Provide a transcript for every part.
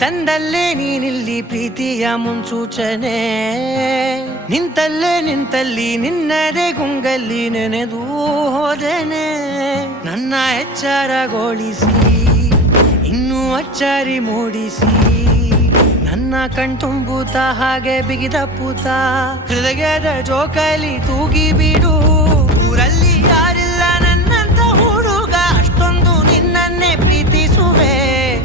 ತಂದಲ್ಲೇ ನೀನಿಲ್ಲಿ ಪ್ರೀತಿಯ ಮುನ್ಸೂಚನೆ, ನಿಂತಲ್ಲಿ ನಿನ್ನದೇ ಗುಂಗಲ್ಲಿ ನೆನೆದು ಹೋದೆನೆ. ನನ್ನ ಎಚ್ಚರಗೊಳಿಸಿ ಇನ್ನೂ ಅಚ್ಚರಿ ಮೂಡಿಸಿ, ನನ್ನ ಕಣ್ತುಂಬುತ್ತ ಹಾಗೆ ಬಿಗಿದಪ್ಪುತ್ತ ಹೃದಯದ ಜೋಕಾಲಿ ತೂಗಿ ಬಿಡು. ಊರಲ್ಲಿ ಯಾರಿಲ್ಲ ನನ್ನಂತ ಹುಡುಗ, ಅಷ್ಟೊಂದು ನಿನ್ನನ್ನೇ ಪ್ರೀತಿಸುವೆ.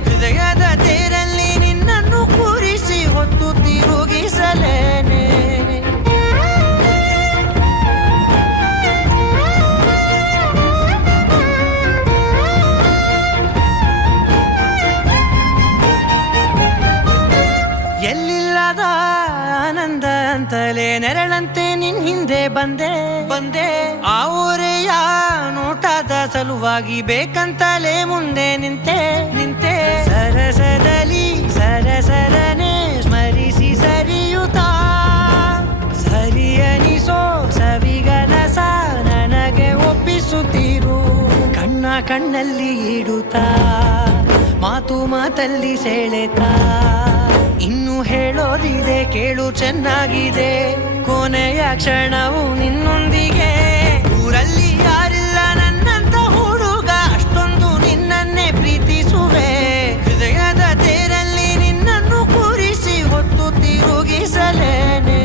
ಹೃದಯದ ತೇರಲ್ಲಿ ನಿನ್ನನ್ನು ಕೂರಿಸಿ ಹೊತ್ತು ತಿರುಗಿಸಲೇನೆ. ಎಲ್ಲಿಲ್ಲದ ಆನಂದ ಅಂತಲೇ ನೆರಳಂತೆ ನಿನ್ ಹಿಂದೆ ಬಂದೆ. ಆ ಊರೆಯ ನೋಟದ ಸಲುವಾಗಿ ಬೇಕಂತಲೇ ಮುಂದೆ ನಿಂತೆ. ಸರಸದಲ್ಲಿ ಸರಸರನೆ ಸ್ಮರಿಸಿ ಸರಿಯುತ್ತಾ, ಸರಿಯನಿಸೋ ಸವಿಗನಸ ನನಗೆ ಒಪ್ಪಿಸುತ್ತೀರು. ಕಣ್ಣಲ್ಲಿ ಇಡುತ್ತಾ ಮಾತಲ್ಲಿ ಸೆಳೆತಾ, ಇನ್ನು ಹೇಳೋದಿದೆ ಕೇಳು ಚೆನ್ನಾಗಿದೆ, ಕೊನೆಯ ಕ್ಷಣವು ನಿನ್ನೊಂದಿಗೆ. ಊರಲ್ಲಿ ಯಾರಿಲ್ಲ ನನ್ನಂತ ಹುಡುಗ, ಅಷ್ಟೊಂದು ನಿನ್ನನ್ನೇ ಪ್ರೀತಿಸುವೆ. ಹೃದಯದ ತೇರಲ್ಲಿ ನಿನ್ನನ್ನು ಕೂರಿಸಿ ಹೊತ್ತು ತಿರುಗಿಸಲೇನೆ.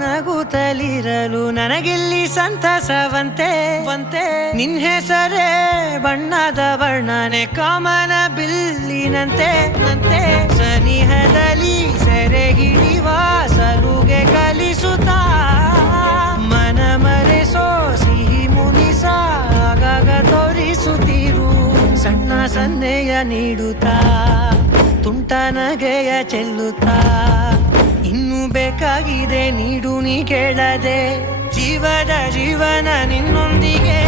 ನಗುತ್ತಲಿರಲು ನನಗಿಲ್ಲಿ ಸಂತಸವಂತೆ. ನಿನ್ ಹೆಸರೇ ಬಣ್ಣದ ವರ್ಣನೆ ಕಾಮನ ಬಿಲ್ಲಿನಂತೆ. ಸನಿಹದಲ್ಲಿ ಸೆರೆಗಿಳಿವ ಸಲುಗೆ ಕಲಿಸುತ್ತಾ, ಮನ ಮರೆಸೋ ಸಿಹಿ ಮುನಿಸ ಆಗಾಗ ತೋರಿಸುತ್ತೀರು. ಸಣ್ಣ ಸನ್ನೆಯ ನೀಡುತ್ತಾ ತುಂಟ ನಗೆಯ ಚೆಲ್ಲುತ್ತಾ, ಇನ್ನು ಬೇಕಾಗಿದೆ ನೀಡು ನೀ ಕೇಳದೆ. ಜೀವನ ನಿನ್ನೊಂದಿಗೆ.